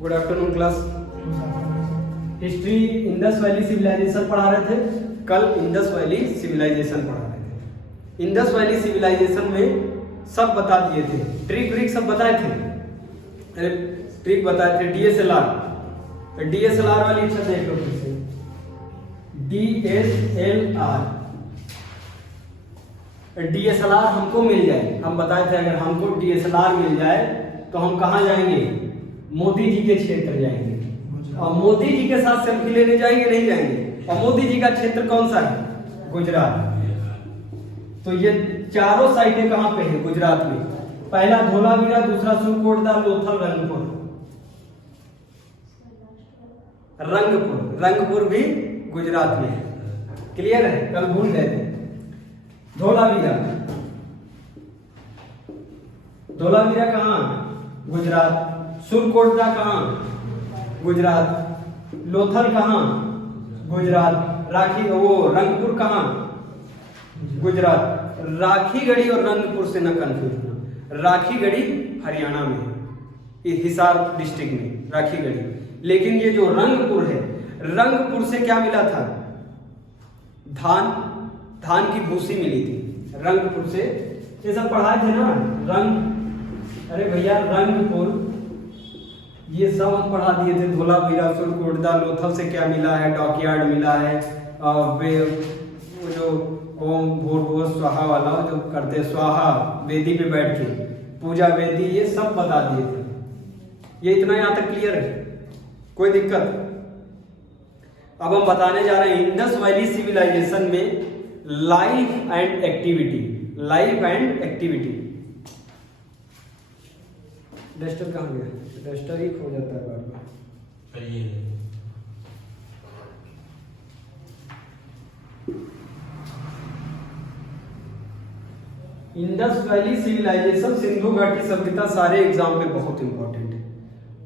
Good afternoon class. History Indus valley civilization पढ़ा रहे थे। कल इंडस वैली सिविलाइजेशन पढ़ा रहे थे। इंडस वैली सिविलाइजेशन में सब बता दिए थे, ट्रिक व्रिक सब बताए थे। अरे ट्रिक बताए थे, डीएसएलआर। डीएसएलआर वाली अच्छा देख लो फिर से। डीएसएलआर हमको मिल जाए, हम बताए थे अगर हमको डीएसएलआर मिल जाए तो हम कहाँ जाएंगे? मोदी जी के क्षेत्र जाएंगे। और मोदी जी के साथ सेल्फी लेने जाएंगे, नहीं जाएंगे? और मोदी जी का क्षेत्र कौन सा है? गुजरात। तो ये चारों साइटें कहाँ पे है गुजरात में? पहला धोलावीरा, दूसरा सुरकोटदा, लोथल, रंगपुर। रंगपुर भी गुजरात में है। क्लियर है? कल भूल गए थे। धोलावीरा कहाँ? गुजरात। सुरकोटदा कहाँ? गुजरात। लोथल कहाँ? गुजरात। रंगपुर कहाँ? गुजरात। राखीगढ़ी और रंगपुर से न कंफ्यूज होना। राखीगढ़ी हरियाणा में है, ये हिसार डिस्ट्रिक्ट में राखीगढ़ी। लेकिन ये जो रंगपुर है, रंगपुर से क्या मिला था? धान की भूसी मिली थी रंगपुर से। ये सब पढ़ाए थे ना अरे भैया रंगपुर, ये सब हम पढ़ा दिए थे। धोलावीरा, सुरकोटदा, लोथल से क्या मिला है? डॉकयार्ड मिला है। वो जो ओम भूर्भुवः स्वाहा वाला जो करते स्वाहा वेदी पे बैठ के पूजा वेदी, ये सब बता दिए थे। ये इतना यहाँ तक क्लियर है? कोई दिक्कत? अब हम बताने जा रहे हैं इंडस वैली सिविलाइजेशन में लाइफ एंड एक्टिविटी। डस्टर कहाँ गया? डस्टर ही खो जाता है बार बार। इंडस वैली सिविलाइजेशन, सिंधु घाटी सभ्यता सारे एग्जाम में बहुत इंपॉर्टेंट है।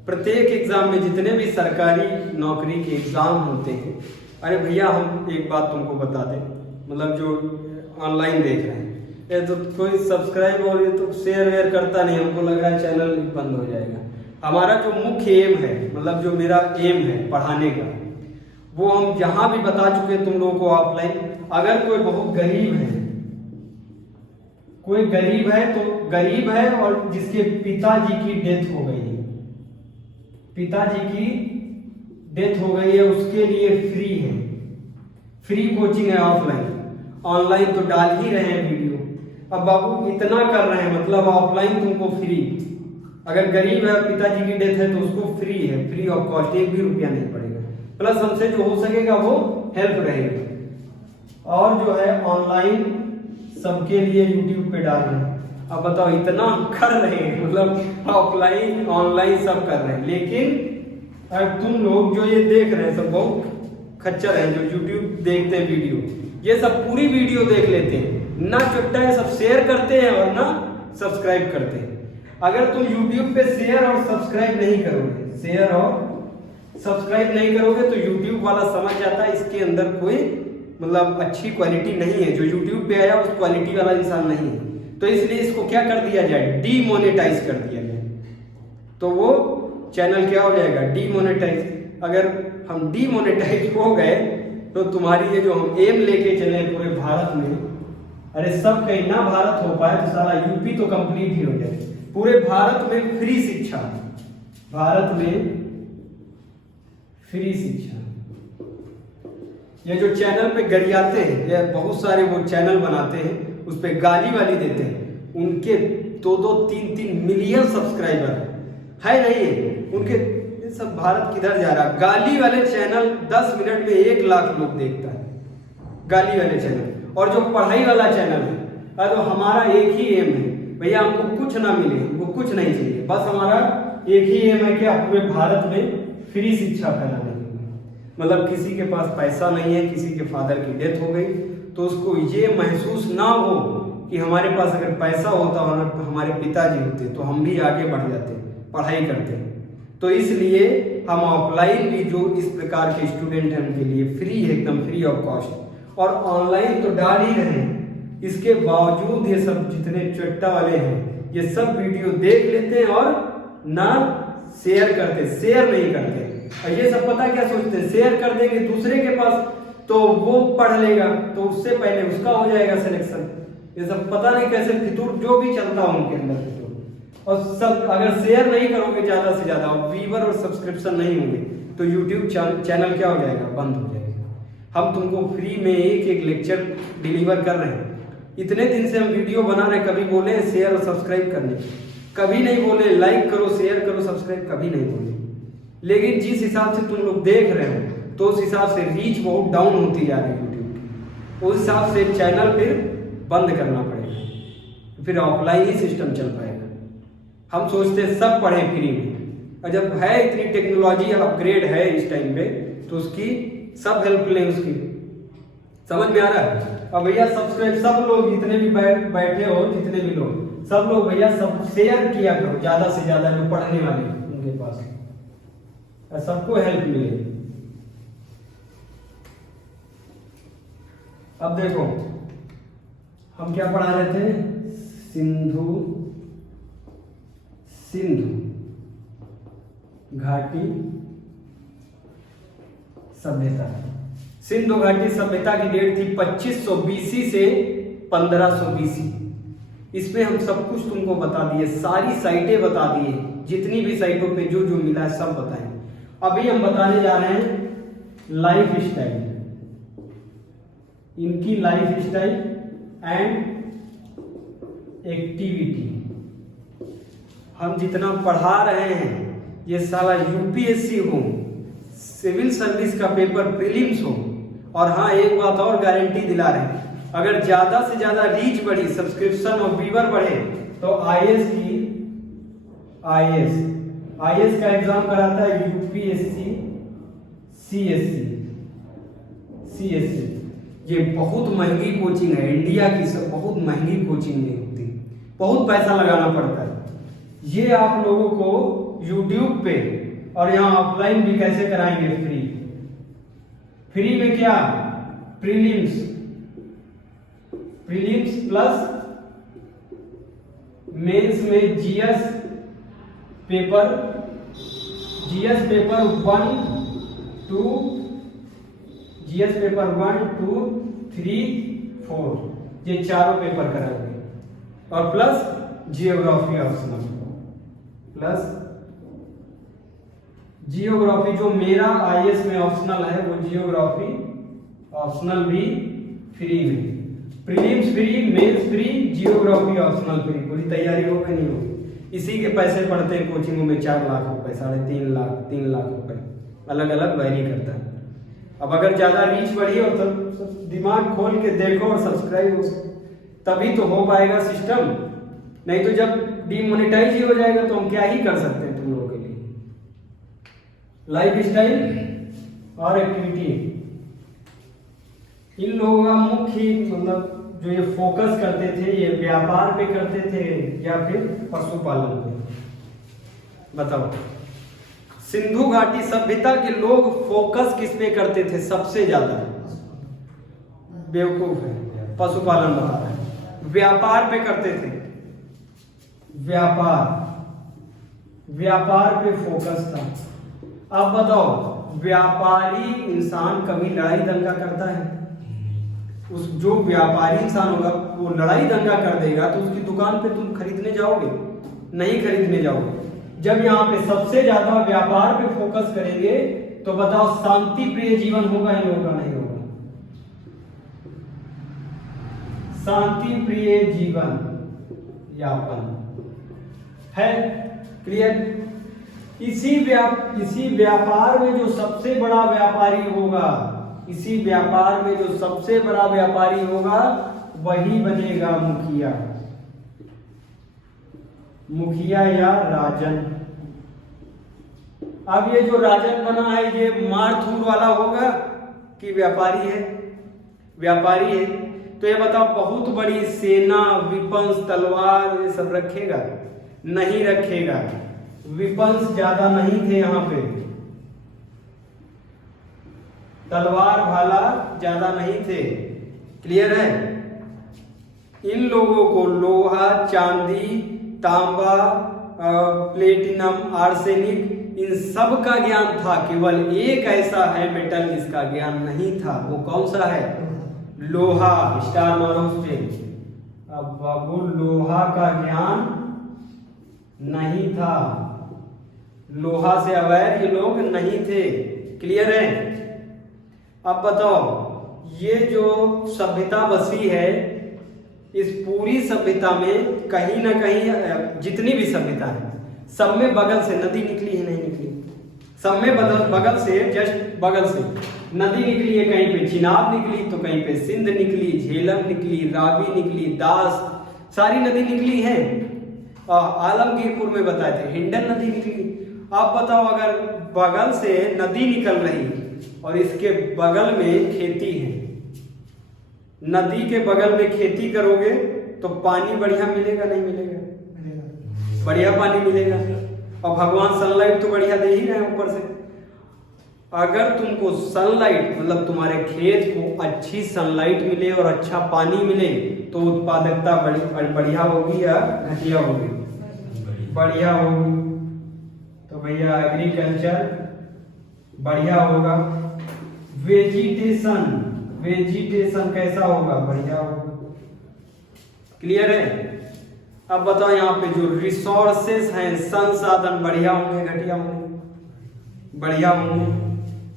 प्रत्येक एग्जाम में जितने भी सरकारी नौकरी के एग्जाम होते हैं, अरे भैया हम एक बात तुमको बता दें, मतलब जो ऑनलाइन देख रहे हैं, ये तो कोई सब्सक्राइब और ये तो शेयर वेयर करता नहीं, हमको लग रहा है चैनल बंद हो जाएगा। हमारा जो मुख्य एम है, मतलब जो मेरा एम है पढ़ाने का, वो हम जहां भी बता चुके तुम लोगों को ऑफलाइन। अगर कोई बहुत गरीब है, तो गरीब है और जिसके पिताजी की डेथ हो गई है, उसके लिए फ्री कोचिंग है ऑफलाइन। ऑनलाइन तो डाल ही रहे हैं वीडियो। अब बाबू इतना कर रहे हैं, मतलब ऑफलाइन तुमको फ्री। अगर गरीब है, पिताजी की डेथ है, तो उसको फ्री है, फ्री ऑफ कॉस्ट, 1 भी रुपया नहीं पड़ेगा। प्लस हमसे जो हो सकेगा वो हेल्प रहेगा। और जो है ऑनलाइन सबके लिए यूट्यूब पे डाल रहे हैं। अब बताओ इतना कर रहे हैं, मतलब ऑफलाइन ऑनलाइन सब कर रहे हैं। लेकिन अब तुम लोग जो ये देख रहे हैं सब बहुत खच्चर हैं, जो यूट्यूब देखते हैं वीडियो, ये सब पूरी वीडियो देख लेते हैं, ना चुट्टा है, सब शेयर करते हैं और ना सब्सक्राइब करते हैं। अगर तुम यूट्यूब पे शेयर और सब्सक्राइब नहीं करोगे तो यूट्यूब वाला समझ जाता है इसके अंदर कोई मतलब अच्छी क्वालिटी नहीं है। जो यूट्यूब पे आया उस क्वालिटी वाला इंसान नहीं है, तो इसलिए इसको क्या कर दिया जाए? डीमोनेटाइज कर दिया जाए। तो वो चैनल क्या हो जाएगा? डीमोनेटाइज। अगर हम डीमोनेटाइज हो गए तो तुम्हारी ये जो हम एम लेके चले पूरे भारत में, अरे सब कहीं ना भारत हो पाए तो सारा यूपी तो कंप्लीट ही हो जाए। पूरे भारत में फ्री शिक्षा, ये जो चैनल पे गरियाते हैं, ये बहुत सारे वो चैनल बनाते हैं, उस पे गाली वाली देते हैं, उनके 2-2, 3-3 मिलियन सब्सक्राइबर है नहीं है उनके। सब भारत किधर जा रहा? गाली वाले चैनल 10 मिनट में 1 लाख लोग देखता है, गाली वाले चैनल। और जो पढ़ाई वाला चैनल है, तो हमारा एक ही एम है भैया, हमको कुछ ना मिले, हमको कुछ नहीं चाहिए, बस हमारा एक ही एम है कि पूरे भारत में फ्री शिक्षा फैलाने। मतलब किसी के पास पैसा नहीं है, किसी के फादर की डेथ हो गई, तो उसको ये महसूस ना हो कि हमारे पास अगर पैसा होता और हमारे पिताजी होते तो हम भी आगे बढ़ जाते, पढ़ाई करते। तो इसलिए हम ऑफलाइन भी जो इस प्रकार के स्टूडेंट हैं उनके लिए फ्री है, एकदम फ्री ऑफ कॉस्ट। और ऑनलाइन तो डाल ही रहे हैं, इसके बावजूद ये सब जितने चट्टा वाले हैं ये सब वीडियो देख लेते हैं और ना शेयर करते, शेयर नहीं करते। और ये सब पता क्या सोचते हैं, शेयर कर देंगे दूसरे के पास तो वो पढ़ लेगा तो उससे पहले उसका हो जाएगा सिलेक्शन। ये सब पता नहीं कैसे फितूर जो भी चलता हो उनके अंदर फितूर। और सब अगर शेयर नहीं करोगे ज्यादा से ज्यादा, व्यूअर और सब्सक्रिप्शन नहीं होंगे तो यूट्यूब चैनल क्या हो जाएगा, बंद हो जाएगा। हम तुमको फ्री में एक एक लेक्चर डिलीवर कर रहे हैं। इतने दिन से हम वीडियो बना रहे हैं, कभी बोले शेयर और सब्सक्राइब करने, कभी नहीं बोले लाइक करो शेयर करो सब्सक्राइब, कभी नहीं बोले। लेकिन जिस हिसाब से तुम लोग देख रहे हो तो उस हिसाब से रीच बहुत डाउन होती जा रही है यूट्यूब की, उस हिसाब से चैनल फिर बंद करना पड़ेगा, फिर ऑफलाइन ही सिस्टम चल पाएगा। हम सोचते सब पढ़े फ्री में, और जब है इतनी टेक्नोलॉजी अपग्रेड है इस टाइम पे तो उसकी सब हेल्प लें उसकी। समझ में आ रहा है? अब भैया सब्सक्राइब सब लोग जितने भी बैठे हो, जितने भी लोग, सब लोग भैया सब शेयर किया करो ज्यादा से ज्यादा, जो पढ़ने वाले उनके पास, सबको हेल्प मिले। अब देखो हम क्या पढ़ा रहे थे, सिंधु घाटी सभ्यता। सिंधु घाटी सभ्यता की डेट थी 2500 BC से 1500 BC। इसमें हम सब कुछ तुमको बता दिए, सारी साइटें बता दिए, जितनी भी साइटों पे जो जो मिला है सब बताएं। अभी हम बताने जा रहे हैं लाइफ स्टाइल, इनकी लाइफ स्टाइल एंड एक्टिविटी। हम जितना पढ़ा रहे हैं ये साला यूपीएससी हो, सिविल सर्विस का पेपर प्रीलिम्स हो। और हाँ एक बात और गारंटी दिला रहे हैं, अगर ज्यादा से ज्यादा रीच बढ़ी, सब्सक्रिप्शन और व्यूअर बढ़े तो आईएएस का एग्जाम कराता है यूपीएससी सीएससी। ये बहुत महंगी कोचिंग है, इंडिया की सब बहुत महंगी कोचिंग नहीं होती, बहुत पैसा लगाना पड़ता है। ये आप लोगों को यूट्यूब पे और यहाँ ऑफलाइन भी कैसे कराएंगे, फ्री में क्या, प्रीलिम्स प्लस मेंस में जीएस पेपर 1 2 3 4 ये चारों पेपर कराएंगे। और प्लस जियोग्राफी ऑप्शनल, जो मेरा आईएएस में ऑप्शनल है वो जियोग्राफी ऑप्शनल भी फ्री में, prelims free, mains free, geography optional free. पूरी तैयारी हो गई नहीं होगी, इसी के पैसे पड़ते हैं कोचिंगों में 4 लाख रुपए, 3.5 लाख, 3 लाख रुपए, अलग अलग वैरी करता है। अब अगर ज्यादा रीच बढ़ी और तब दिमाग खोल के देखो और सब्सक्राइब हो, तभी तो हो पाएगा सिस्टम। नहीं तो जब डिमोनेटाइज ही हो जाएगा तो हम क्या ही कर सकते हैं तुम लोगों के लिए। लाइफ स्टाइल और एक्टिविटी, इन लोगों का मुख्य मतलब जो ये फोकस करते थे, ये व्यापार पे करते थे या फिर पशुपालन पे, बताओ। सिंधु घाटी सभ्यता के लोग फोकस किस पे करते थे सबसे ज्यादा, बेवकूफ है, पशुपालन बता रहा है। व्यापार पे करते थे, व्यापार पे फोकस था। अब बताओ, व्यापारी इंसान कभी लड़ाई दंगा करता है? उस जो व्यापारी इंसान होगा वो लड़ाई दंगा कर देगा तो उसकी दुकान पे तुम खरीदने जाओगे? नहीं खरीदने जाओगे। जब यहाँ पे सबसे ज्यादा व्यापार पे फोकस करेंगे तो बताओ शांति प्रिय जीवन होगा इन लोगों का? नहीं होगा। शांति प्रिय जीवन यापन है, क्लियर। इसी व्यापार में जो सबसे बड़ा व्यापारी होगा, इसी व्यापार में जो सबसे बड़ा व्यापारी होगा वही बनेगा मुखिया या राजन। अब ये जो राजन बना है ये मारथूर वाला होगा कि व्यापारी है? व्यापारी है। तो ये बताओ बहुत बड़ी सेना, विपंस, तलवार ये सब रखेगा? नहीं रखेगा। विपंस ज्यादा नहीं थे यहाँ पे, तलवार भाला ज्यादा नहीं थे, क्लियर है। इन लोगों को लोहा, चांदी, तांबा प्लेटिनम, आर्सेनिक, इन सब का ज्ञान था। केवल एक ऐसा है मेटल जिसका ज्ञान नहीं था। वो कौन सा है? लोहा। स्टार मारो उस पे। अब बाबू लोहा का ज्ञान नहीं था। लोहा से अवैध ये लोग नहीं थे। क्लियर है? अब बताओ, ये जो सभ्यता बसी है, इस पूरी सभ्यता में कहीं ना कहीं जितनी भी सभ्यता है सब में बगल से नदी निकली है, नहीं निकली? सब में बगल से, जस्ट बगल से नदी निकली है। कहीं पे चिनाब निकली तो कहीं पे सिंध निकली, झेलम निकली, रावी निकली, दास, सारी नदी निकली है। आलमगीरपुर में बताए थे हिंडन नदी निकली। आप बताओ, अगर बगल से नदी निकल रही और इसके बगल में खेती है, नदी के बगल में खेती करोगे तो पानी बढ़िया मिलेगा नहीं मिलेगा? बढ़िया पानी मिलेगा। और भगवान सनलाइट तो बढ़िया दे ही रहे हैं ऊपर से। अगर तुमको सनलाइट मतलब तुम्हारे खेत को अच्छी सनलाइट मिले और अच्छा पानी मिले तो उत्पादकता बढ़िया होगी या घटिया होगी? बढ़िया होगी। तो भैया एग्रीकल्चर बढ़िया होगा। वेजिटेशन कैसा होगा? बढ़िया होगा। क्लियर है? अब बताओ, यहाँ पे जो रिसोर्सेस हैं, संसाधन बढ़िया होंगे घटिया होंगे? बढ़िया होंगे।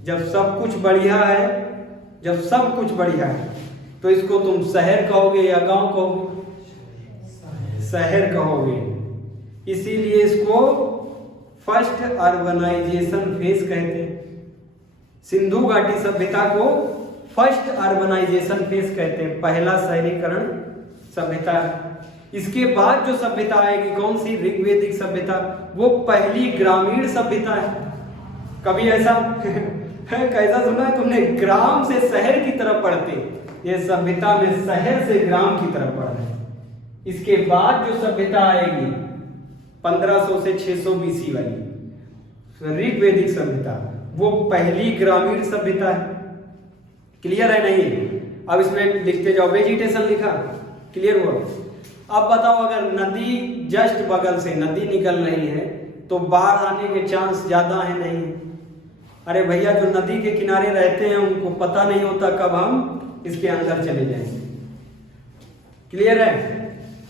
जब सब कुछ बढ़िया है, जब सब कुछ बढ़िया है तो इसको तुम शहर कहोगे या गांव कहोगे? शहर कहोगे। इसीलिए इसको फर्स्ट अर्बनाइजेशन फेज कहते हैं। सिंधु घाटी सभ्यता को फर्स्ट अर्बनाइजेशन फेज कहते हैं। पहला शहरीकरण सभ्यता है। इसके बाद जो सभ्यता आएगी कौन सी? ऋग्वेदिक सभ्यता। वो पहली ग्रामीण सभ्यता है। कभी ऐसा कैसा सुना है तुमने? ग्राम से शहर की तरफ बढ़ते, ये सभ्यता में शहर से ग्राम की तरफ बढ़ रहे। इसके बाद जो सभ्यता आएगी 1500 से 600 BC वाली ऋग्वेदिक सभ्यता, वो पहली ग्रामीण सभ्यता है। क्लियर है नहीं? अब इसमें लिखते जाओ, वेजिटेशन लिखा, क्लियर हुआ? अब बताओ, अगर नदी जस्ट बगल से नदी निकल रही है तो बाढ़ आने के चांस ज्यादा है नहीं? अरे भैया, जो नदी के किनारे रहते हैं उनको पता नहीं होता कब हम इसके अंदर चले जाएंगे। क्लियर है?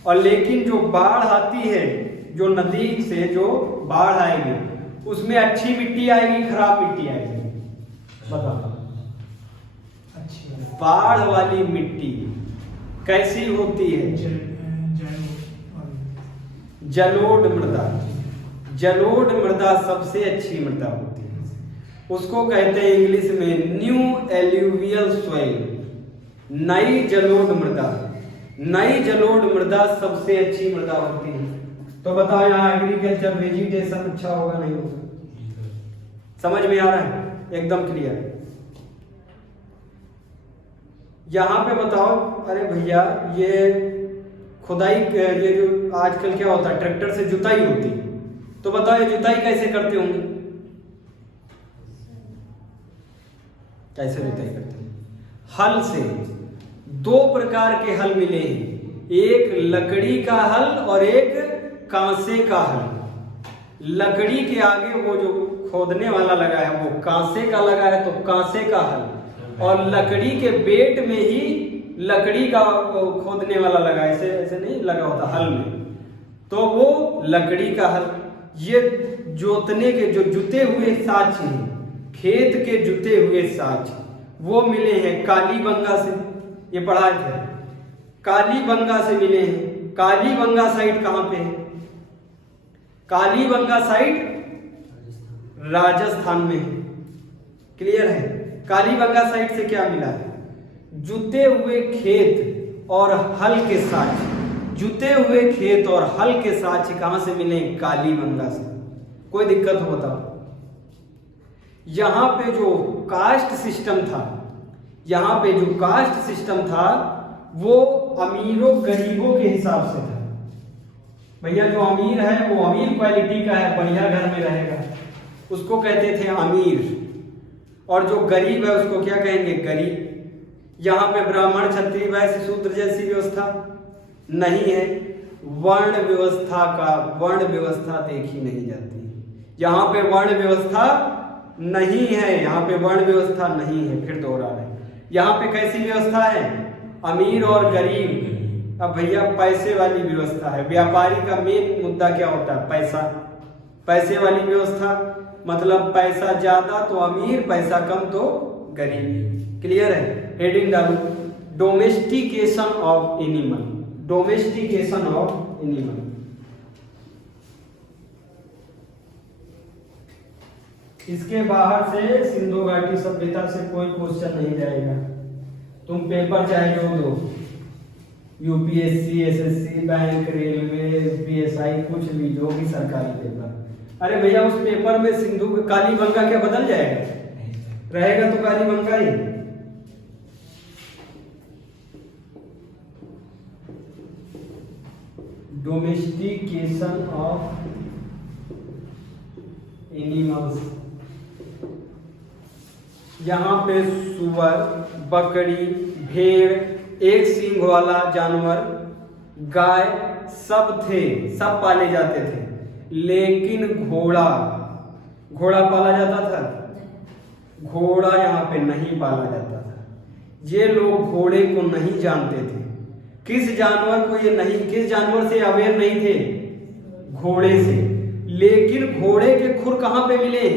और लेकिन जो बाढ़ आती है, जो नदी से जो बाढ़ आएगी उसमें अच्छी मिट्टी आएगी, खराब मिट्टी आएगी? बताओ। बाढ़ वाली मिट्टी कैसी होती है? जलोढ़ मृदा। जलोढ़ मृदा सबसे अच्छी मृदा होती है। उसको कहते हैं इंग्लिश में न्यू एल्यूवियल सॉइल। नई जलोढ़ मृदा। नई जलोढ़ मृदा सबसे अच्छी मृदा होती है। तो बताओ, यहाँ एग्रीकल्चर वेजिटेशन अच्छा होगा नहीं होगा? समझ में आ रहा है? एकदम क्लियर। यहाँ पे बताओ, अरे भैया ये खुदाई, ये जो आजकल क्या होता है ट्रैक्टर से जुताई होती है, तो बताओ ये जुताई कैसे करते होंगे? कैसे जुताई करते हैं? हल से। दो प्रकार के हल मिले हैं, एक लकड़ी का हल और एक कांसे का हल। लकड़ी के आगे वो जो खोदने वाला लगा है वो कांसे का लगा है, तो कांसे का हल। और लकड़ी के बेट में ही लकड़ी का खोदने वाला लगा, ऐसे ऐसे नहीं लगा होता हल में, तो वो लकड़ी का हल। ये जोतने के जो जुते हुए साच हैं, खेत के जुते हुए साच, वो मिले हैं कालीबंगा से। ये पढ़ाए थे, कालीबंगा से मिले हैं। कालीबंगा साइट कहां पे है? कालीबंगा साइट राजस्थान में है। क्लियर है? कालीबंगा साइट से क्या मिला है? जुते हुए खेत और हल के साच। जुते हुए खेत और हल के साच कहां से मिले? कालीबंगा से। कोई दिक्कत हो बताओ? यहां पे जो कास्ट सिस्टम था, यहां पे जो कास्ट सिस्टम था वो अमीरों गरीबों के हिसाब से था। भैया जो अमीर है वो अमीर क्वालिटी का है, बढ़िया घर में रहेगा, उसको कहते थे अमीर। और जो गरीब है उसको क्या कहेंगे? गरीब। यहाँ पे ब्राह्मण क्षत्रिय वैश्य शूद्र जैसी व्यवस्था नहीं है। वर्ण व्यवस्था देखी नहीं जाती। यहाँ पे वर्ण व्यवस्था नहीं है, यहाँ पे वर्ण व्यवस्था नहीं है। फिर दोहरा रहे, यहाँ पे कैसी व्यवस्था है? अमीर और गरीब। अब भैया पैसे वाली व्यवस्था है। व्यापारी का मेन मुद्दा क्या होता है? पैसा। पैसे वाली व्यवस्था मतलब पैसा ज्यादा तो अमीर, पैसा कम तो गरीब। क्लियर है? हेडिंग डालो, domestication of animal. Domestication of animal. इसके बाहर से सिंधु घाटी सभ्यता से कोई क्वेश्चन नहीं जाएगा। तुम पेपर चाहे जो दो, UPSC, SSC, bank, railway, PSI, कुछ भी, जो भी सरकारी पेपर। अरे भैया उस पेपर में सिंधु कालीबंगा क्या बदल जाएगा? रहेगा तो कालीबंगा ही। Domestication of animals. यहाँ पे सुअर, बकरी, भेड़, एक सींग वाला जानवर, गाय सब थे, सब पाले जाते थे। लेकिन घोड़ा पाला जाता था? घोड़ा यहाँ पे नहीं पाला जाता था। ये लोग घोड़े को नहीं जानते थे। किस जानवर से अवेयर नहीं थे? घोड़े से। लेकिन घोड़े के खुर कहां पे मिले?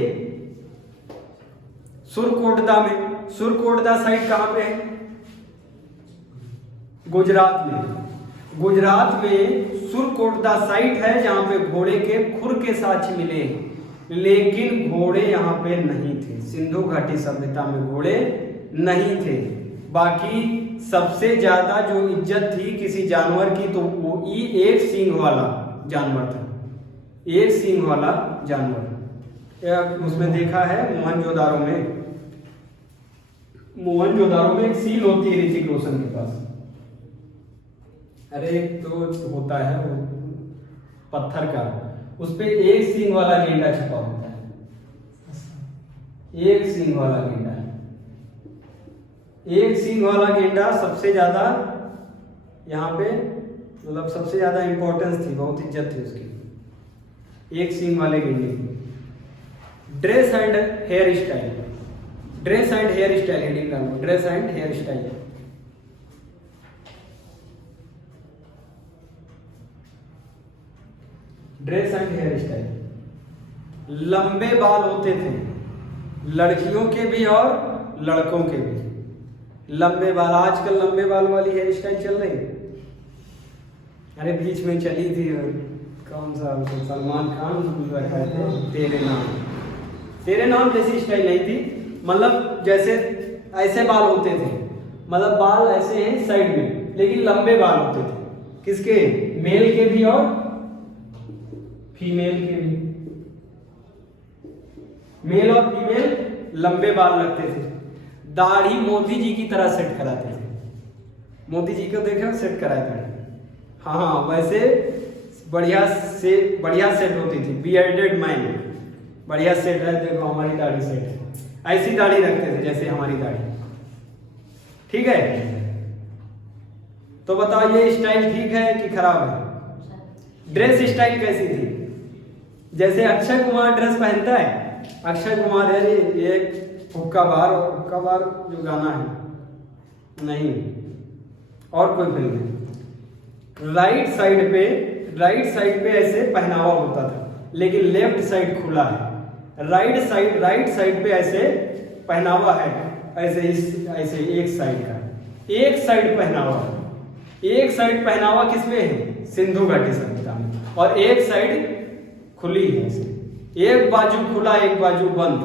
सुरकोटदा में। सुरकोटदा साइड कहां पे है? गुजरात में। गुजरात में सुरकोटदा साइट है जहां पे घोड़े के खुर के साक्ष्य मिले। लेकिन घोड़े यहाँ पे नहीं थे। सिंधु घाटी सभ्यता में घोड़े नहीं थे। बाकी सबसे ज्यादा जो इज्जत थी किसी जानवर की तो वो एक सींग वाला जानवर था। एक सींग वाला जानवर। उसमें देखा है मोहनजोदारो में एक सील होती है ऋतिक रोशन के पास। अरे एक तो होता है वो पत्थर का, उस पे एक सींग वाला गेंडा छपा होता है। एक सींग वाला गेंडा, एक सींग वाला गेंडा सबसे ज्यादा यहाँ पे मतलब सबसे ज्यादा इंपॉर्टेंस थी, बहुत इज्जत थी उसकी, एक सींग वाले गेंडे की। Dress and hair style. Dress and hair style heading डालो, dress and hair style. Dress and hair style. लंबे बाल होते थे, लड़कियों के भी और लड़कों के भी लंबे बाल। आजकल लंबे बाल वाली हेयर स्टाइल चल रही है। अरे बीच में चली थी कौन सा सलमान खान रखा थे, तेरे नाम जैसी स्टाइल नहीं थी। मतलब जैसे ऐसे बाल होते थे, मतलब बाल ऐसे हैं साइड में, लेकिन लंबे बाल होते थे। किसके? मेल के भी और फीमेल के भी। मेल और फीमेल लंबे बाल रखते थे। दाढ़ी मोदी जी की तरह सेट कराते थे। मोदी जी को देखे सेट कराया था। हाँ वैसे बढ़िया सेट होती थी। बियर्डेड मैन, बढ़िया सेट है। देखो हमारी दाढ़ी सेट है, ऐसी दाढ़ी रखते थे जैसे हमारी दाढ़ी। ठीक है, तो बताओ ये स्टाइल ठीक है कि खराब है? ड्रेस स्टाइल कैसी थी? जैसे अक्षय कुमार ड्रेस पहनता है, अक्षय कुमार है ये हुक्का बार जो गाना है, नहीं और कोई फिल्म है। राइट साइड पे ऐसे पहनावा होता था, लेकिन लेफ्ट साइड खुला है। राइट साइड पे ऐसे पहनावा है, ऐसे एक साइड का, एक साइड पहनावा किसमें है? सिंधु घाटी सभ्यता में। और एक साइड खुली है, एक बाजू खुला एक बाजू बंद।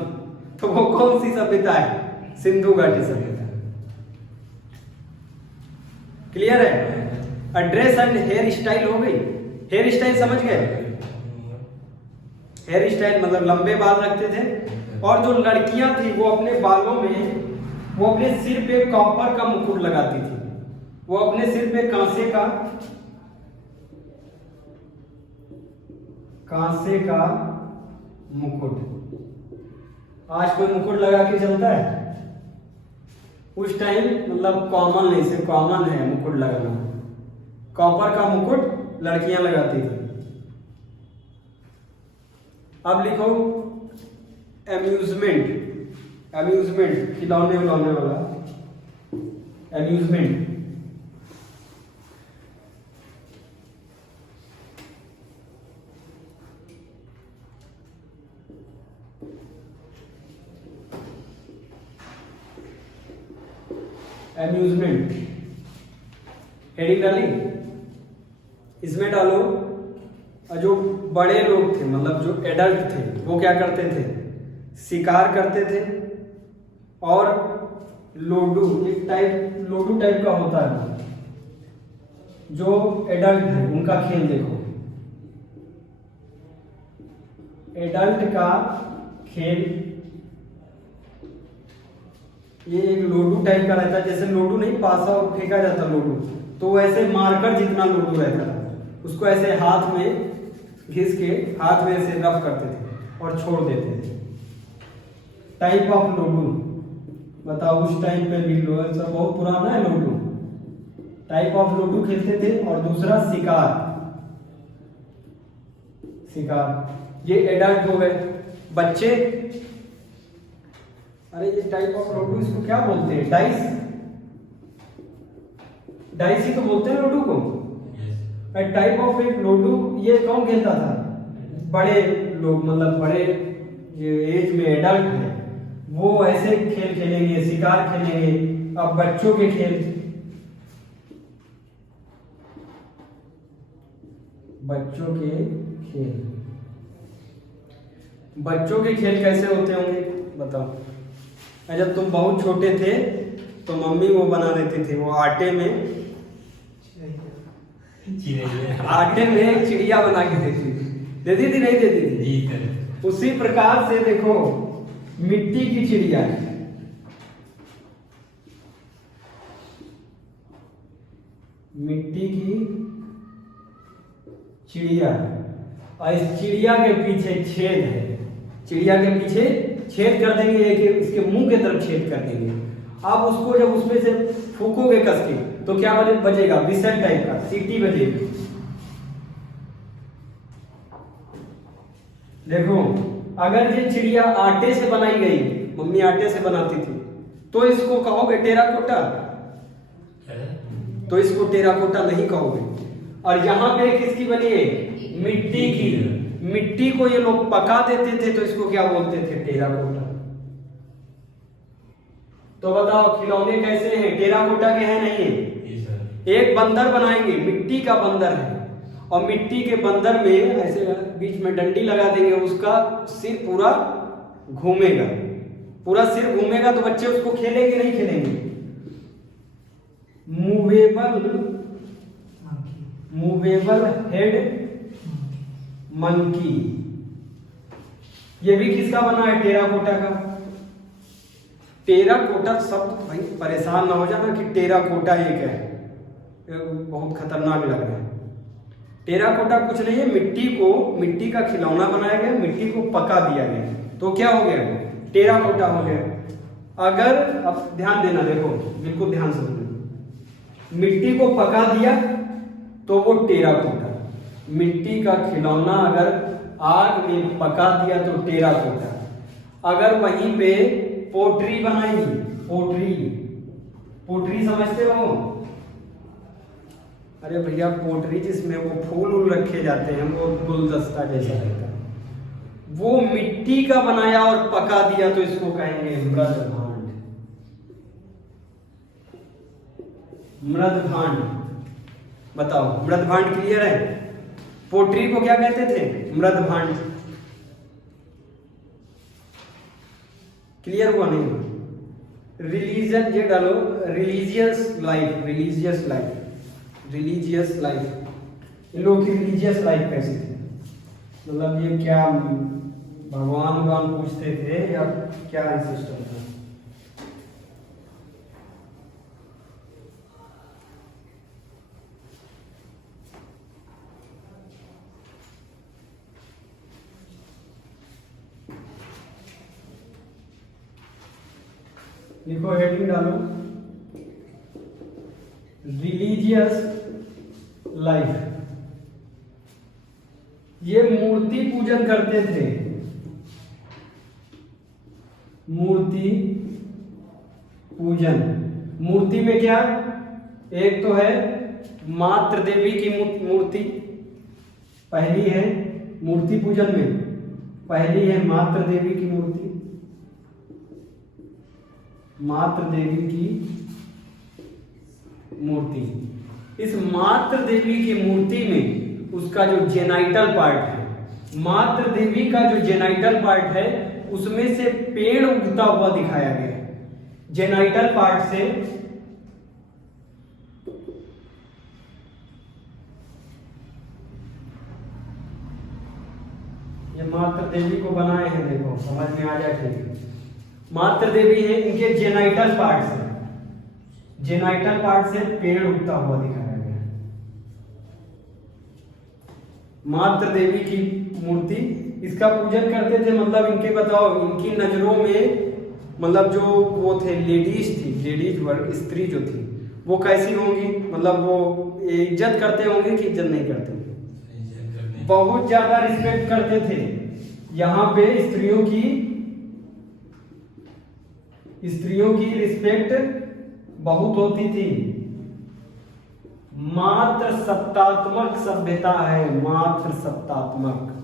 तो वो कौन सी सभ्यता है? सिंधु घाटी सभ्यता। क्लियर है? ड्रेस एंड हेयर स्टाइल हो गई। हेयर स्टाइल समझ गए? हेयर स्टाइल मतलब लंबे बाल रखते थे। और जो लड़कियां थी वो अपने बालों में, वो अपने सिर पे कॉपर का मुकुट लगाती थी। वो अपने सिर पे कांसे का मुकुट। आज कोई मुकुट लगा के चलता है? उस टाइम मतलब कॉमन है मुकुट लगाना। कॉपर का मुकुट लड़कियां लगाती थी। अब लिखो एम्यूजमेंट, एम्यूजमेंट खिलौने उलौने वाला, एम्यूजमेंट। एम्यूजमेंट हेडिंग डाली, इसमें डालो जो बड़े लोग थे, मतलब जो एडल्ट थे, वो क्या करते थे, शिकार करते थे और लोडू, एक टाइप लोडू टाइप का होता है, जो एडल्ट है उनका खेल देखो, एडल्ट का खेल ये एक लोडू टाइप का रहता है। जैसे लोडू नहीं पासा और फेंका जाता लोडू, तो वैसे मार्कर जितना लोडू रहता है, उसको ऐसे हाथ में घिस के हाथ में ऐसे रफ करते थे और छोड़ देते थे। टाइप ऑफ लोडू बताओ, उस टाइम पे भी लोग सब बहुत पुराना है लोडू, टाइप ऑफ लोडू खेलते थे। और दूसरा शिकार, शिकार ये एडल्ट हो गए। बच्चे, अरे ये टाइप ऑफ लोडू इसको क्या बोलते हैं, डाइस, डाइस ही तो बोलते हैं लोडू को। टाइप ऑफ एक लोडू, ये कौन खेलता था, बड़े लोग, मतलब बड़े एज में एडल्ट है वो ऐसे खेल खेलेंगे, शिकार खेलेंगे। अब बच्चों के खेल, बच्चों के खेल, बच्चों के खेल कैसे होते होंगे बताओ। जब तुम बहुत छोटे थे तो मम्मी वो बना देती थी, वो आटे में एक चिड़िया बना के देती थी नहीं देती थी। उसी प्रकार से देखो मिट्टी की चिड़िया, मिट्टी की चिड़िया, और इस चिड़िया के पीछे छेद है, चिड़िया के पीछे छेद कर देंगे, एक इसके मुंह के तरफ छेद कर देंगे। आप उसको जब उसमें से फूकोगे कस के तो क्या बजेगा, विसल टाइप का सीटी बजेगी। देखो अगर ये चिड़िया आटे से बनाई गई, मम्मी आटे से बनाती थी, तो इसको कहोगे टेराकोटा, तो इसको टेराकोटा नहीं कहोगे। और यहाँ पे किसकी बनी है, मिट्टी की, मिट्टी को ये लोग पका देते थे तो इसको क्या बोलते थे, टेराकोटा। तो बताओ खिलौने कैसे हैं, टेराकोटा के हैं नहीं है। एक बंदर बनाएंगे, मिट्टी का बंदर है, और मिट्टी के बंदर में ऐसे बीच में डंडी लगा देंगे, उसका सिर पूरा घूमेगा, पूरा सिर घूमेगा तो बच्चे उसको खेलेंगे नहीं खेलेंगे। मूवेबल हेड मंकी, ये भी किसका बना है, टेराकोटा का। टेराकोटा शब्द, भाई परेशान ना हो जाना कि टेराकोटा ये क्या है, बहुत खतरनाक लग रहा है। टेराकोटा कुछ नहीं है, मिट्टी का खिलौना बनाया गया, मिट्टी को पका दिया गया, तो क्या हो गया, टेराकोटा हो गया। अगर अब ध्यान देना, देखो बिल्कुल ध्यान से सुनना, मिट्टी को पका दिया तो वो टेराकोटा, मिट्टी का खिलौना अगर आग में पका दिया तो टेराकोटा। अगर वहीं पे पोट्री बनाई, पोट्री समझते हो, अरे भैया पोट्री जिसमें वो फूल उल रखे जाते हैं, वो गुलदस्ता जैसा रहता है, वो मिट्टी का बनाया और पका दिया तो इसको कहेंगे मृदभांड। मृदभांड बताओ, मृदभांड क्लियर है। पोट्री को क्या कहते थे, मृदभांड। क्लियर हुआ नहीं। रिलीजन ये डालो, रिलीजियस लाइफ, रिलीजियस लाइफ, इन लोगों की रिलीजियस लाइफ कैसी थी, मतलब ये क्या भगवान पूछते थे या क्या सिस्टम था। लिखो, हेडिंग डालो, रिलीजियस लाइफ। मूर्ति पूजन करते थे। मूर्ति पूजन, मूर्ति में क्या, एक तो है मातृ देवी की मूर्ति, पहली है मूर्ति पूजन में, पहली है मातृ देवी की मूर्ति, मातृ देवी की मूर्ति। इस मातृ देवी की मूर्ति में उसका जो जेनाइटल पार्ट है, मातृ देवी का जो जेनाइटल पार्ट है उसमें से पेड़ उगता हुआ दिखाया गया है। जेनाइटल पार्ट से ये मातृ देवी को बनाए हैं, देखो समझ में आ जाए। ठीक, मातृ देवी है, इनके जेनाइटल पार्ट से, जेनाइटल पार्ट से पेड़ उगता हुआ दिखाया गया है। मातृ देवी की मूर्ति, इसका पूजन करते थे। मतलब इनके बताओ, इनकी नजरों में मतलब जो वो थे लेडीज थी, लेडीज वर्ग, स्त्री जो थी वो कैसी होंगी, मतलब वो इज्जत करते होंगे कि इज्जत नहीं करते, बहुत ज्यादा रिस्पेक्ट करते थे। यहाँ पे स्त्रियों की रिस्पेक्ट बहुत होती थी। मात्र सत्तात्मक सभ्यता है, मात्र सत्तात्मक,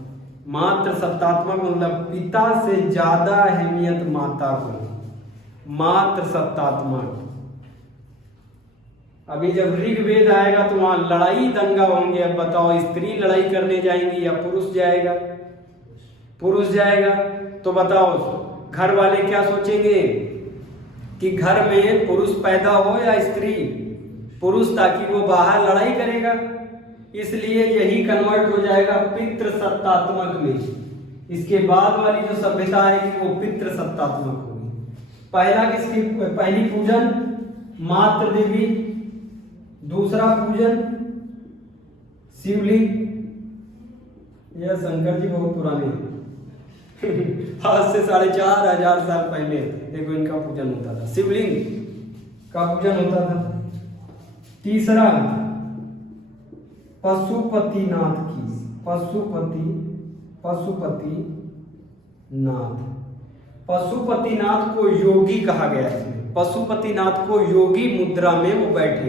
मात्र सत्तात्मक मतलब पिता से ज्यादा अहमियत माता को, मात्र सत्तात्मक। अभी जब ऋग्वेद आएगा तो वहां लड़ाई दंगा होंगे। अब बताओ, स्त्री लड़ाई करने जाएंगी या पुरुष जाएगा? पुरुष जाएगा तो बताओ घर वाले क्या सोचेंगे कि घर में पुरुष पैदा हो या स्त्री? पुरुष, ताकि वो बाहर लड़ाई करेगा। इसलिए यही कन्वर्ट हो जाएगा पितृ सत्तात्मक में। इसके बाद वाली जो सभ्यता आएगी वो पितृ सत्तात्मक होगी। पहला किसकी, पहली पूजन मातृ देवी, दूसरा पूजन शिवलिंग। यह शंकर जी बहुत पुराने हैं आज से 4500 साल पहले देखो इनका पूजन होता था, शिवलिंग का पूजन होता था। तीसरा पशुपतिनाथ की, पशुपतिनाथ को योगी कहा गया है। पशुपतिनाथ को योगी मुद्रा में वो बैठे।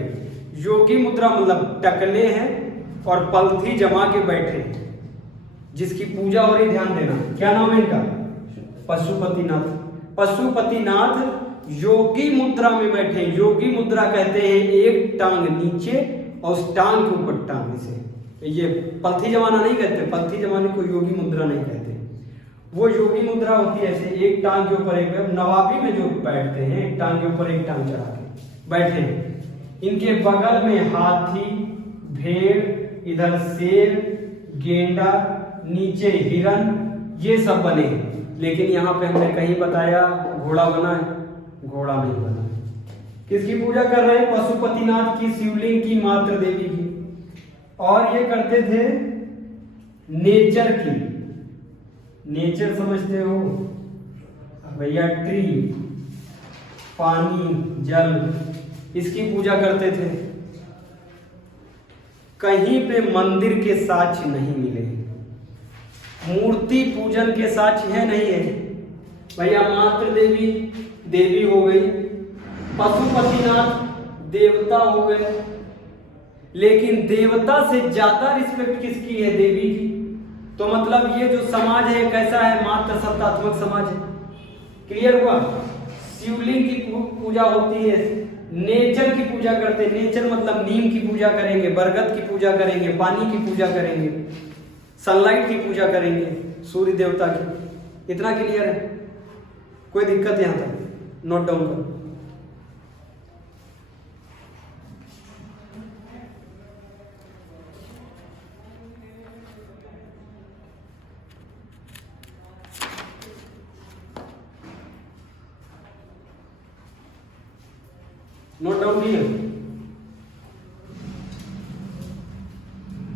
योगी मुद्रा मतलब टकले हैं और पलथी जमा के बैठे, जिसकी पूजा हो रही, ध्यान देना। क्या नाम है इनका? पशुपतिनाथ। पशुपतिनाथ योगी मुद्रा में बैठे। योगी मुद्रा कहते हैं एक टांग नीचे और उस टांग के ऊपर टांग से। ये पलथी जमाना नहीं कहते, पलथी जमाने को योगी मुद्रा नहीं कहते। वो योगी मुद्रा होती है ऐसे, एक टांग के ऊपर एक, नवाबी में जो बैठते हैं एक टांग के ऊपर एक टांग चढ़ा के बैठे हैं। इनके बगल में हाथी, भेड़, इधर शेर, गेंडा, नीचे हिरन, ये सब बने हैं। लेकिन यहाँ पे हमने कहीं बताया घोड़ा बना है, घोड़ा नहीं बना है। किसकी पूजा कर रहे हैं? पशुपतिनाथ की, शिवलिंग की, मातृ देवी की। और ये करते थे नेचर की। नेचर समझते हो भैया? ट्री, पानी, जल, इसकी पूजा करते थे। कहीं पे मंदिर के साक्ष्य नहीं मिले, मूर्ति पूजन के साक्ष्य है नहीं है भैया। मातृ देवी देवी हो गई, पशुपतिनाथ देवता हो गए। लेकिन देवता से ज्यादा रिस्पेक्ट किसकी है? देवी की। तो मतलब ये जो समाज है कैसा है? मात्र सत्तात्मक समाज है। क्लियर हुआ? शिवलिंग की पूजा होती है, नेचर की पूजा करते हैं। नेचर मतलब नीम की पूजा करेंगे, बरगद की पूजा करेंगे, पानी की पूजा करेंगे, सनलाइट की पूजा करेंगे, सूर्य देवता की। इतना क्लियर है? कोई दिक्कत यहां तक? नोट डाउन करो। नोट डाउन किए?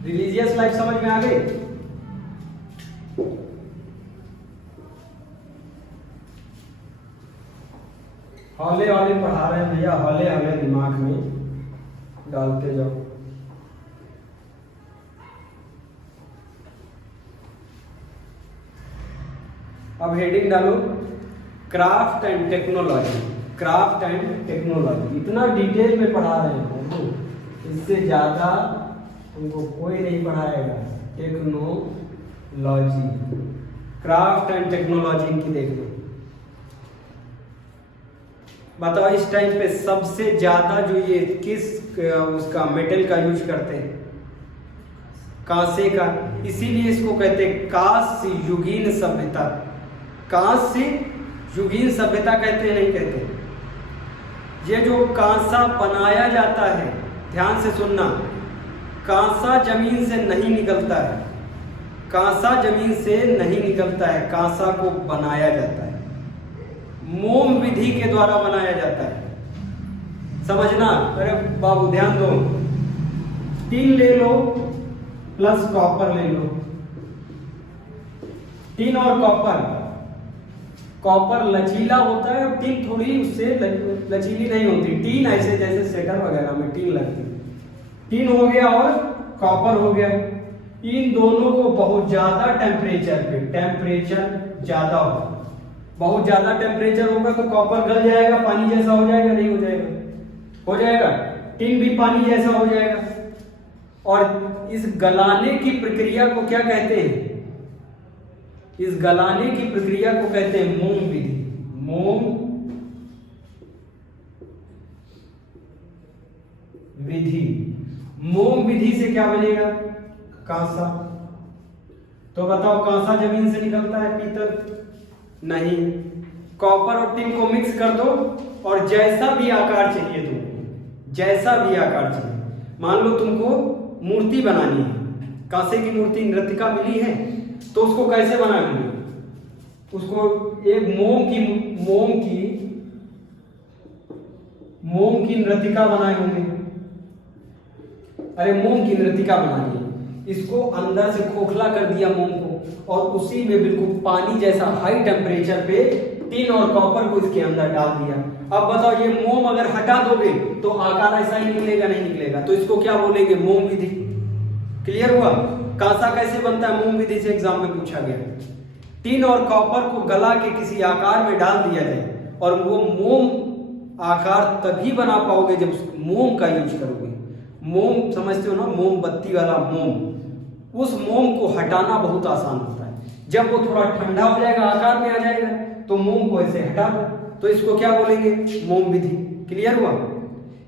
रिलीजियस लाइफ समझ में आ गई? हौले हौले पढ़ा रहे हैं भैया, हौले हौले दिमाग में डालते जाओ। अब हेडिंग डालो craft and technology. Craft and technology इतना डिटेल में पढ़ा रहे हैं, इससे ज़्यादा तुमको कोई नहीं पढ़ाएगा। टेक्नोलॉजी, क्राफ्ट एंड टेक्नोलॉजी इनकी देख लो। बताओ इस टाइम पे सबसे ज्यादा जो ये किस उसका मेटल का यूज करते हैं? कांसे का। इसीलिए इसको कहते हैं कांस्य युगीन सभ्यता। कांस्य युगीन सभ्यता कहते हैं, नहीं कहते। ये जो कांसा बनाया जाता है, ध्यान से सुनना, कांसा जमीन से नहीं निकलता है। कांसा जमीन से नहीं निकलता है, कांसा को बनाया जाता है, मोम विधि के द्वारा बनाया जाता है। समझना। अरे बाबू ध्यान दो, टीन ले लो प्लस कॉपर ले लो। टीन और कॉपर, कॉपर लचीला होता है और टीन थोड़ी उससे लचीली नहीं होती। टीन ऐसे जैसे सेटर वगैरह में टीन लगती है। टीन हो गया और कॉपर हो गया। इन दोनों को बहुत ज्यादा टेम्परेचर पे, टेम्परेचर ज्यादा हो, बहुत ज्यादा टेम्परेचर होगा तो कॉपर गल जाएगा, पानी जैसा हो जाएगा, नहीं हो जाएगा? हो जाएगा। टीन भी पानी जैसा हो जाएगा। और इस गलाने की प्रक्रिया को क्या कहते हैं? इस गलाने की प्रक्रिया को कहते हैं मोम विधि। मोम विधि। मोम विधि से क्या बनेगा? कांसा। तो बताओ कांसा जमीन से निकलता है, पीतल नहीं। कॉपर और टिन को मिक्स कर दो और जैसा भी आकार चाहिए तुमको, जैसा भी आकार चाहिए, मान लो तुमको मूर्ति बनानी है, कांसे की मूर्ति नृत्यिका मिली है, तो उसको कैसे बनाएंगे? उसको एक मोम की नृत्यिका बनाए होंगे। अरे मोम की नृत्यिका बनानी है, इसको अंदर से खोखला कर दिया मोम को, और उसी में बिल्कुल पानी जैसा हाई टेम्परेचर पे टिन और कॉपर को इसके अंदर डाल दिया। अब बताओ ये मोम अगर हटा दोगे तो आकार ऐसा ही निकलेगा? नहीं निकलेगा। तो इसको क्या बोलेंगे? मोम विधि। क्लियर हुआ? कांसा कैसे बनता है? मोम विधि से एग्जाम में पूछा गया। टिन और कॉपर को गला के किसी आकार में डाल दिया जाए, और वो मोम आकार तभी बना पाओगे जब मोम का यूज करोगे। मोम समझते हो ना, मोमबत्ती वाला मोम। उस मोम को हटाना बहुत आसान होता है। जब वो थोड़ा ठंडा हो जाएगा, आकार में आ जाएगा, तो मोम को ऐसे हटा दो, तो इसको क्या बोलेंगे? मोम विधि। क्लियर हुआ?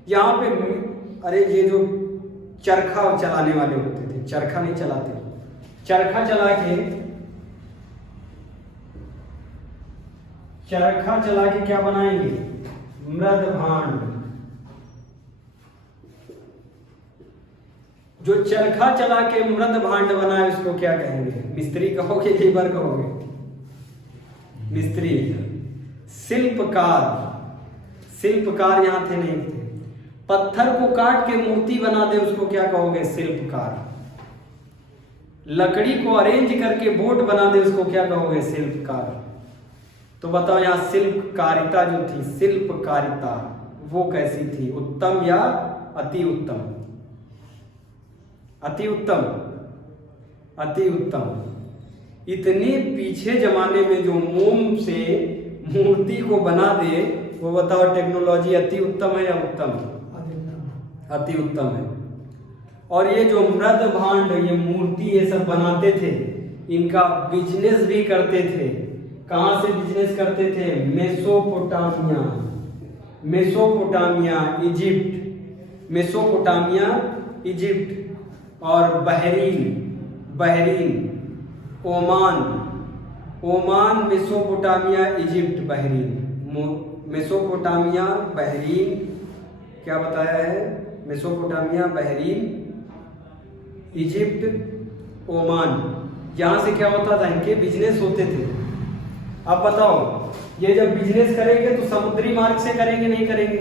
यहाँ पे अरे ये जो चरखा चलाने वाले होते थे, चरखा नहीं चलाते, चरखा चला के क्या बनाएंगे? मृद भांड। जो चरखा चला के मृद भांड बनाए उसको क्या कहेंगे? मिस्त्री कहोगे, लेबर कहोगे? मिस्त्री। शिल्पकार, शिल्पकार यहाँ थे नहीं थे। पत्थर को काट के मूर्ति बना दे उसको क्या कहोगे? शिल्पकार। लकड़ी को अरेंज करके बोट बना दे उसको क्या कहोगे? शिल्पकार। तो बताओ यहाँ शिल्पकारिता जो थी, शिल्पकारिता वो कैसी थी? उत्तम या अति उत्तम? अति उत्तम। अति उत्तम। इतने पीछे जमाने में जो मोम से मूर्ति को बना दे, वो बताओ टेक्नोलॉजी अति उत्तम है या उत्तम? अति उत्तम है। और ये जो मृद भांड, ये मूर्ति, ये सब बनाते थे, इनका बिजनेस भी करते थे। कहां से बिजनेस करते थे? Mesopotamia, Mesopotamia Egypt, Mesopotamia Egypt, और Bahrain, Bahrain, Oman, Oman, Mesopotamia Egypt, Bahrain, Mesopotamia, Bahrain, क्या बताया है? Mesopotamia, Bahrain, Egypt, Oman. यहाँ से क्या होता था? इनके बिजनेस होते थे। अब बताओ ये जब बिजनेस करेंगे तो समुद्री मार्ग से करेंगे, नहीं करेंगे?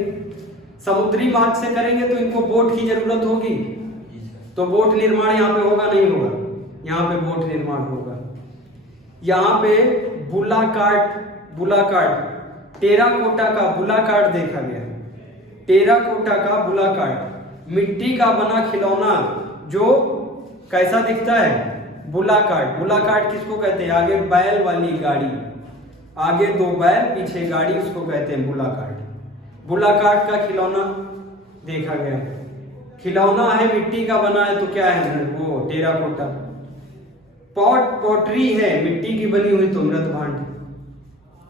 समुद्री मार्ग से करेंगे तो इनको बोट की जरूरत होगी, तो बोट निर्माण यहाँ पे होगा, नहीं होगा? यहाँ पे बोट निर्माण होगा। यहाँ पे बुलाकाट, बुलाकाट, टेराकोटा का बुलाकाट देखा गया। टेराकोटा का बुलाकाट, मिट्टी का बना खिलौना जो कैसा दिखता है? बुलाकाट। बुलाकाट किसको कहते हैं? आगे बैल वाली गाड़ी, आगे 2 बैल पीछे गाड़ी, उसको कहते हैं बुलाकाट। बुलाकाट का खिलौना देखा गया, खिलौना है मिट्टी का बना है तो क्या है वो टेराकोटा। पॉटरी है मिट्टी की बनी हुई तो मृत भांड।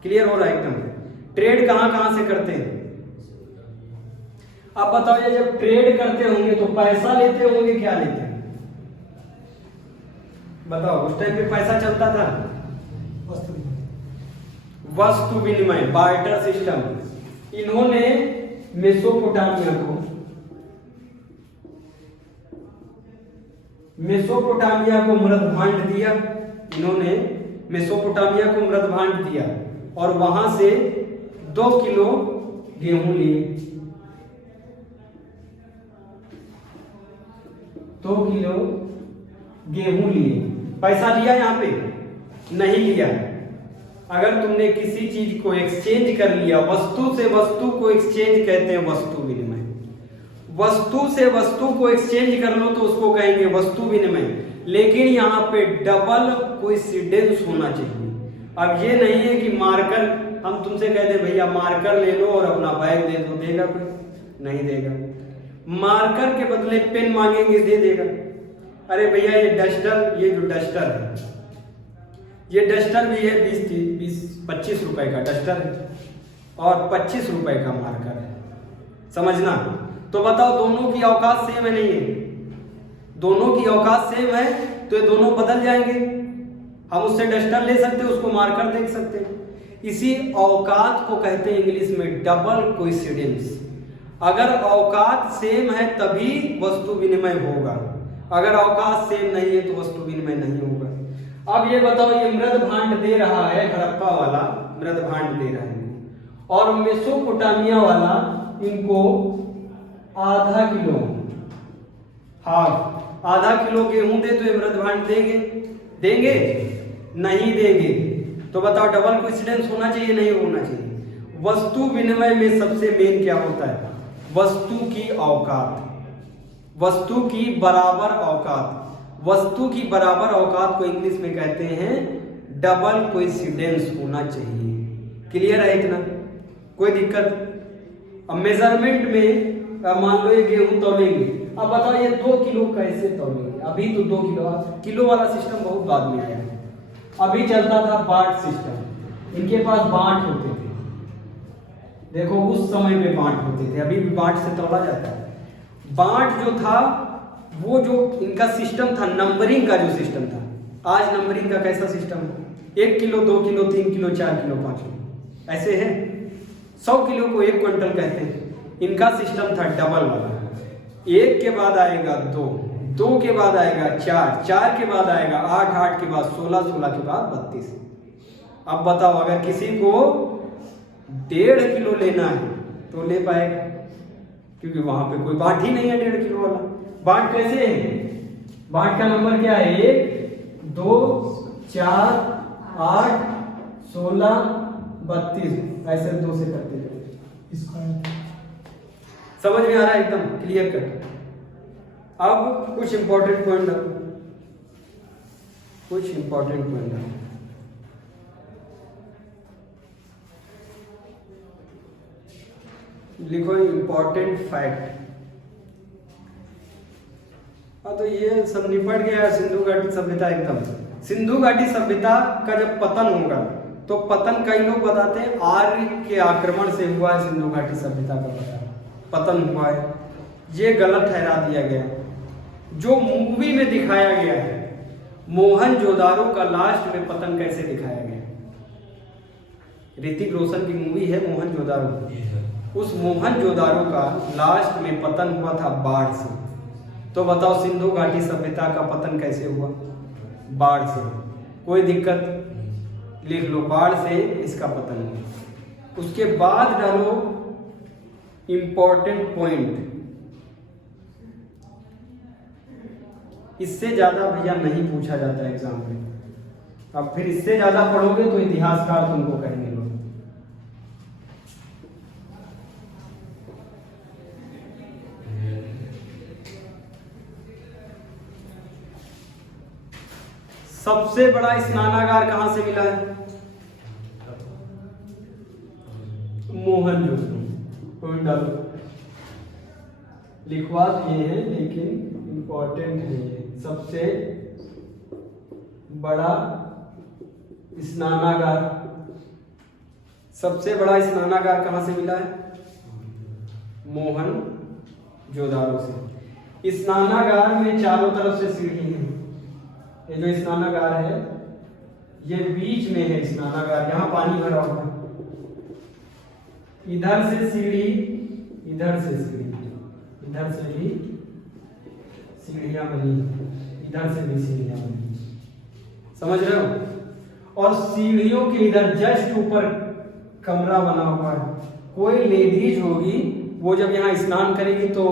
क्लियर हो रहा है एकदम। ट्रेड कहां कहां से करते हैं आप बताओ। ये जब ट्रेड करते होंगे तो पैसा लेते होंगे, क्या लेते हैं बताओ। उस टाइम पे पैसा चलता था, वस्तु विनिमय, बार्टर सिस्टम। इन्होंने मेसोपोटामिया को मृत भांड दिया। इन्होंने मेसोपोटामिया को मृत भांड दिया और वहां से 2 किलो गेहूं लिए। 2 किलो गेहूं लिए। पैसा लिया यहां पे नहीं लिया। अगर तुमने किसी चीज को एक्सचेंज कर लिया, वस्तु से वस्तु को एक्सचेंज कहते हैं वस्तु विनिमय। वस्तु से वस्तु को एक्सचेंज कर लो तो उसको कहेंगे वस्तु विनिमय। लेकिन यहाँ पे डबल कोइंसिडेंस होना चाहिए। अब ये नहीं है कि मार्कर, हम तुमसे कहते हैं भैया मार्कर ले लो और अपना बैग दे दो, देगा कोई? नहीं देगा। मार्कर के बदले पेन मांगेंगे, दे देगा। अरे भैया ये डस्टर, ये जो डस्टर है, ये डस्टर भी है 20-25 रुपए का डस्टर है और 25 रुपए का मार्कर है, समझना। तो बताओ दोनों की औकात सेम है नहीं है? दोनों की औकात सेम है तो ये दोनों बदल जाएंगे। हम उससे डस्टर ले सकते हैं, उसको मार्कर देख सकते हैं। इसी औकात को कहते हैं इंग्लिश में डबल कोइंसिडेंस। अगर औकात सेम है तभी वस्तु विनिमय होगा, अगर औकात सेम नहीं है तो वस्तु विनिमय नहीं होगा। अब ये बताओ, ये मृत भांड दे रहा है, हड़प्पा वाला मृत भांड दे रहा है और मेसोपोटामिया वाला इनको आधा किलो, हाफ आधा किलो गेहूं दे तो ये मृत भांड देंगे? देंगे नहीं देंगे। तो बताओ डबल कोइंसिडेंस होना चाहिए नहीं होना चाहिए? वस्तु विनिमय में सबसे मेन क्या होता है? वस्तु की औकात, वस्तु की बराबर औकात। वस्तु की बराबर औकात को इंग्लिश में कहते हैं डबल कोइंसिडेंस होना चाहिए। क्लियर है इतना? कोई दिक्कत? अब मेजरमेंट में मान लो ये गेहूं तौलेंगे, अब बताओ ये 2 किलो कैसे तौलेंगे? अभी तो 2 किलो वाला सिस्टम बहुत बाद में आया है। अभी चलता था बाट सिस्टम, इनके पास बाट होते थे। देखो उस समय पे बाट होते थे, अभी भी बाट से तौला जाता है। बाट जो था वो जो इनका सिस्टम था, नंबरिंग का जो सिस्टम था। आज नंबरिंग का कैसा सिस्टम है? 1 kilo 2 kilo 3 kilo 4 kilo 5 kilo ऐसे है। 100 किलो को 1 क्विंटल कहते हैं। इनका सिस्टम था डबल वाला। 1 के बाद आएगा 2, 2 के बाद आएगा 4, 4 के बाद आएगा 8, 8 के बाद 16, 16 के बाद 32। अब बताओ अगर किसी को 1.5 किलो लेना है तो ले पाएगा, क्योंकि वहां पे कोई बाट ही नहीं है 1.5 किलो वाला। बाट कैसे है? बाट का नंबर क्या है? 1 2 4 8 16 32, ऐसे 2 से करते जाओ। समझ में आ रहा है एकदम क्लियर कट? अब कुछ इंपॉर्टेंट पॉइंट, कुछ इंपॉर्टेंट पॉइंट लिखो, इंपॉर्टेंट फैक्ट। तो ये सब निपट गया सिंधु घाटी सभ्यता एकदम। सिंधु घाटी सभ्यता का जब पतन होगा तो पतन कई लोग बताते हैं आर्य के आक्रमण से हुआ है। सिंधु घाटी सभ्यता का पतन हुआ है, ये गलत ठहरा दिया गया। जो मूवी में दिखाया गया है मोहनजोदारो का लास्ट में पतन कैसे दिखाया गया, ऋतिक रोशन की मूवी है मोहनजोदारो। उस मोहनजोदारो का लास्ट में पतन हुआ था बाढ़ से। तो बताओ सिंधु घाटी सभ्यता का पतन कैसे हुआ? बाढ़ से। कोई दिक्कत? लिख लो, बाढ़ से इसका पतन हुआ। उसके बाद डालो इंपॉर्टेंट पॉइंट। इससे ज्यादा भैया नहीं पूछा जाता एग्जाम में। अब फिर इससे ज्यादा पढ़ोगे तो इतिहासकार तुमको कहेंगे लोग। सबसे बड़ा स्नानागार कहां से मिला है? मोहनजोदड़ो डालो। लिखवा दिए हैं लेकिन इंपॉर्टेंट है ये। सबसे बड़ा स्नानागार, सबसे बड़ा स्नानागार कहाँ से मिला है? मोहनजोदड़ो से। स्नानागार में चारों तरफ से सीढ़ी है। ये जो स्नानागार है ये बीच में है स्नानागार, यहाँ पानी भरा हुआ है। इधर से सीढ़ी, इधर से सीढ़ी, इधर से भी सीढ़ियां बनी, इधर से भी सीढ़ियां बनी, समझ रहे हो? और सीढ़ियों के इधर जस्ट ऊपर कमरा बना हुआ है। कोई लेडीज होगी वो जब यहाँ स्नान करेगी तो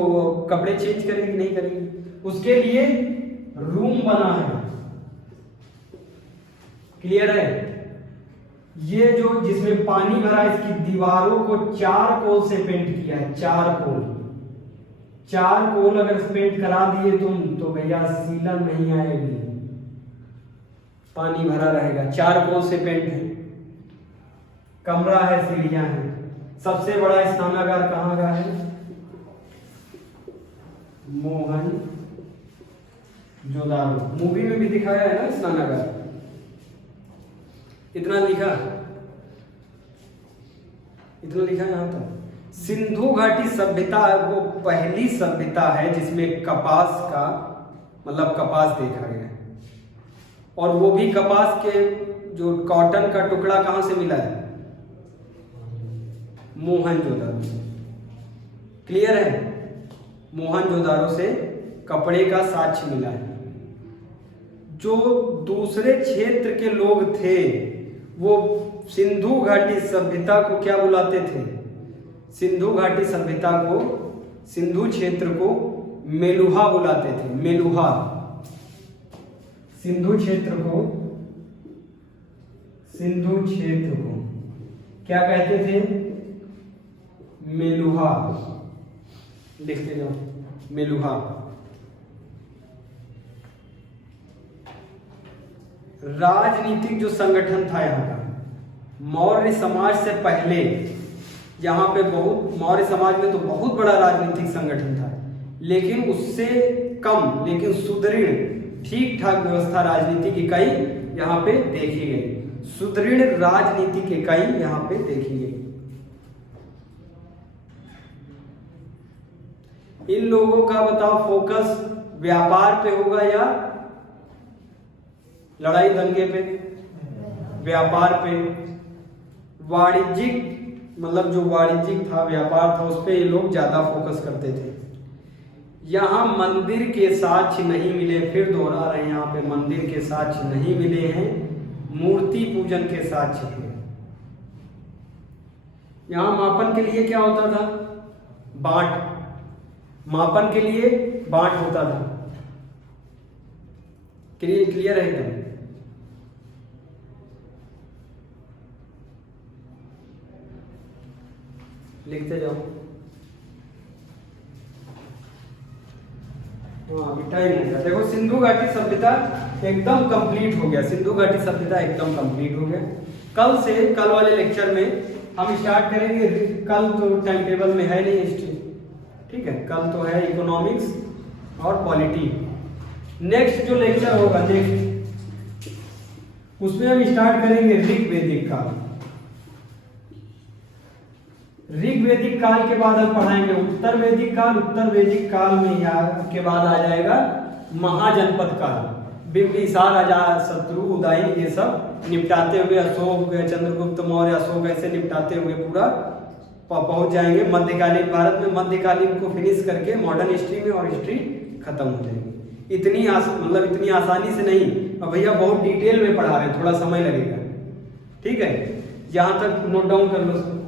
कपड़े चेंज करेगी नहीं करेगी, उसके लिए रूम बना है। क्लियर है? ये जो जिसमें पानी भरा है इसकी दीवारों को चारकोल से पेंट किया है। चारकोल, चारकोल अगर पेंट करा दिए तुम तो भैया सीलन नहीं आएगी, पानी भरा रहेगा। चारकोल से पेंट है, कमरा है, सीढ़ियां हैं। सबसे बड़ा स्नानागार कहाँ का है? मोहनजोदड़ो। मूवी में भी दिखाया है ना स्नानागार। इतना लिखा यहाँ तक। सिंधु घाटी सभ्यता वो पहली सभ्यता है जिसमें कपास का मतलब कपास देखा गया है, और वो भी कपास के जो कॉटन का टुकड़ा कहां से मिला है? मोहनजोदड़ो। क्लियर है? मोहनजोदड़ो से कपड़े का साक्ष्य मिला है। जो दूसरे क्षेत्र के लोग थे वो सिंधु घाटी सभ्यता को क्या बुलाते थे? सिंधु घाटी सभ्यता को, सिंधु क्षेत्र को मेलुहा बुलाते थे। मेलुहा। सिंधु क्षेत्र को क्या कहते थे? मेलुहा। लिखते जाओ, मेलुहा। राजनीतिक जो संगठन था यहाँ का, मौर्य समाज से पहले यहाँ पे बहुत, मौर्य समाज में तो बहुत बड़ा राजनीतिक संगठन था, लेकिन उससे कम लेकिन सुदृढ़ ठीक ठाक व्यवस्था राजनीतिक इकाई यहाँ पे देखी गई। सुदृढ़ राजनीतिक इकाई यहाँ पे देखी गई। इन लोगों का बताओ फोकस व्यापार पे होगा या लड़ाई दंगे पे? व्यापार पे। वाणिज्यिक मतलब जो वाणिज्यिक था, व्यापार था, उस पे ये लोग ज्यादा फोकस करते थे। यहाँ मंदिर के साक्ष्य नहीं मिले, फिर दोहरा रहे हैं, यहाँ पे मंदिर के साक्ष्य नहीं मिले हैं, मूर्ति पूजन के साक्ष्य थे। यहाँ मापन के लिए क्या होता था? बांट। मापन के लिए बांट होता था। क्लियर है एकदम? लिखते जाओ। अभी टाइम हो गया। देखो सिंधु घाटी सभ्यता एकदम कंप्लीट हो गया। सिंधु घाटी सभ्यता एकदम कंप्लीट हो गया। कल से, कल वाले लेक्चर में हम स्टार्ट करेंगे। कल तो टाइम टेबल में है नहीं हिस्ट्री, ठीक है? कल तो है इकोनॉमिक्स और पॉलिटी। नेक्स्ट जो लेक्चर होगा नेक्स्ट, उसमें हम स्टार्ट करेंगे ऋग्वेदिक काल। ऋग्वेदिक काल के बाद हम पढ़ाएंगे उत्तर वैदिक काल। उत्तर वैदिक काल में के बाद आ जाएगा महाजनपद काल। बिंबिसार, अजातशत्रु, उदयन, ये सब निपटाते हुए अशोक, चंद्रगुप्त मौर्य, अशोक, ऐसे निपटाते हुए पूरा पहुंच जाएंगे मध्यकालीन भारत में। मध्यकालीन को फिनिश करके मॉडर्न हिस्ट्री में, और हिस्ट्री खत्म हो जाएगी। इतनी आसानी से नहीं, अब भैया बहुत डिटेल में पढ़ा रहे हैं, थोड़ा समय लगेगा, ठीक है? यहाँ तक नोट डाउन कर लो।